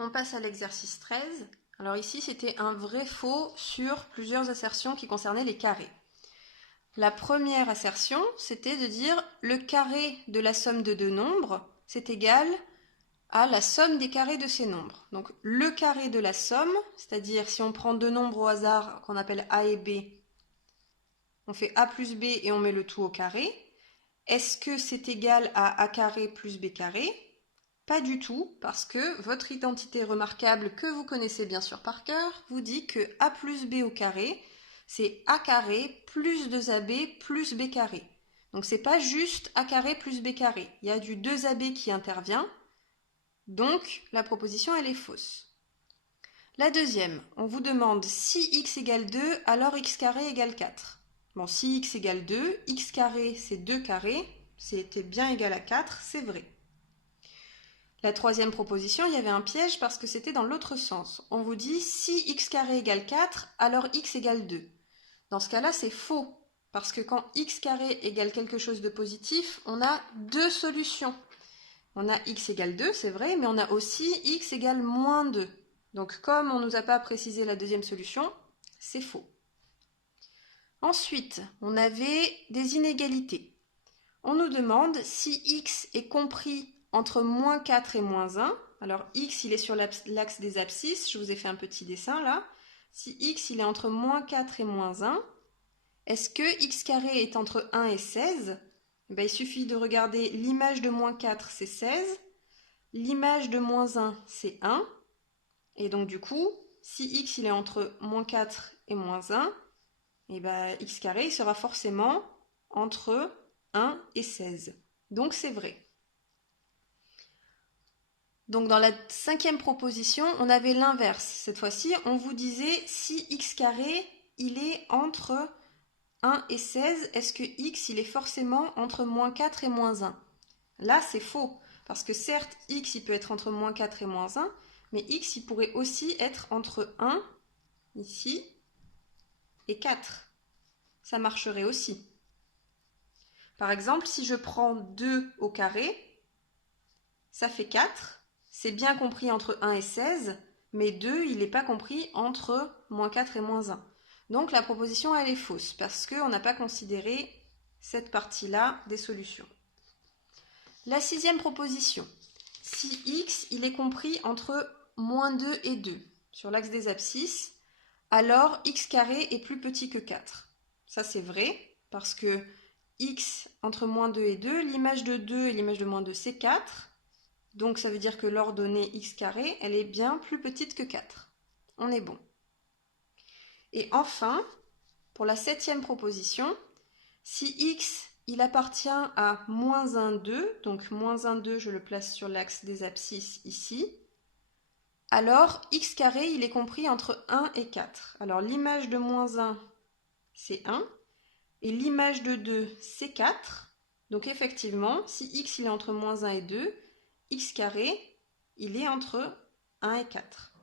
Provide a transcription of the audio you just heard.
On passe à l'exercice 13. Alors ici, c'était un vrai-faux sur plusieurs assertions qui concernaient les carrés. La première assertion, c'était de dire le carré de la somme de deux nombres, c'est égal à la somme des carrés de ces nombres. Donc le carré de la somme, c'est-à-dire si on prend deux nombres au hasard qu'on appelle A et B, on fait A plus B et on met le tout au carré. Est-ce que c'est égal à A carré plus B carré ? Pas du tout, parce que votre identité remarquable que vous connaissez bien sûr par cœur vous dit que A plus B au carré, c'est A carré plus 2AB plus B carré. Donc c'est pas juste A carré plus B carré, il y a du 2AB qui intervient, donc la proposition elle est fausse. La deuxième, on vous demande si x égale 2, alors x carré égale 4. Bon, si x égale 2, x carré c'est 2 carrés, c'était bien égal à 4, c'est vrai. La troisième proposition, il y avait un piège parce que c'était dans l'autre sens. On vous dit si x carré égale 4, alors x égale 2. Dans ce cas-là, c'est faux, parce que quand x carré égale quelque chose de positif, on a deux solutions. On a x égale 2, c'est vrai, mais on a aussi x égale moins 2. Donc comme on ne nous a pas précisé la deuxième solution, c'est faux. Ensuite, on avait des inégalités. On nous demande si x est compris entre moins 4 et moins 1. Alors x, il est sur l'axe des abscisses. Je vous ai fait un petit dessin là. Si x, il est entre moins 4 et moins 1, est-ce que x carré est entre 1 et 16 ? Il suffit de regarder l'image de moins 4, c'est 16. L'image de moins 1, c'est 1. Et donc du coup, si x, il est entre moins 4 et moins 1, x carré, il sera forcément entre 1 et 16. Donc c'est vrai. Donc dans la cinquième proposition, on avait l'inverse. Cette fois-ci, on vous disait si x carré, il est entre 1 et 16, est-ce que x, il est forcément entre moins 4 et moins 1 ? Là, c'est faux, parce que certes, x, il peut être entre moins 4 et moins 1, mais x, il pourrait aussi être entre 1, ici, et 4. Ça marcherait aussi. Par exemple, si je prends 2 au carré, ça fait 4. C'est bien compris entre 1 et 16, mais 2, il n'est pas compris entre moins 4 et moins 1. Donc la proposition, elle est fausse, parce qu'on n'a pas considéré cette partie-là des solutions. La sixième proposition, si x, il est compris entre moins 2 et 2, sur l'axe des abscisses, alors x carré est plus petit que 4. Ça, c'est vrai, parce que x entre moins 2 et 2, l'image de 2 et l'image de moins 2, c'est 4. Donc ça veut dire que l'ordonnée x carré, elle est bien plus petite que 4. On est bon. Et enfin, pour la septième proposition, si x, il appartient à moins 1, 2, donc moins 1, 2, je le place sur l'axe des abscisses ici, alors x carré, il est compris entre 1 et 4. Alors l'image de moins 1, c'est 1. Et l'image de 2, c'est 4. Donc effectivement, si x il est entre moins 1 et 2, x carré, il est entre 1 et 4.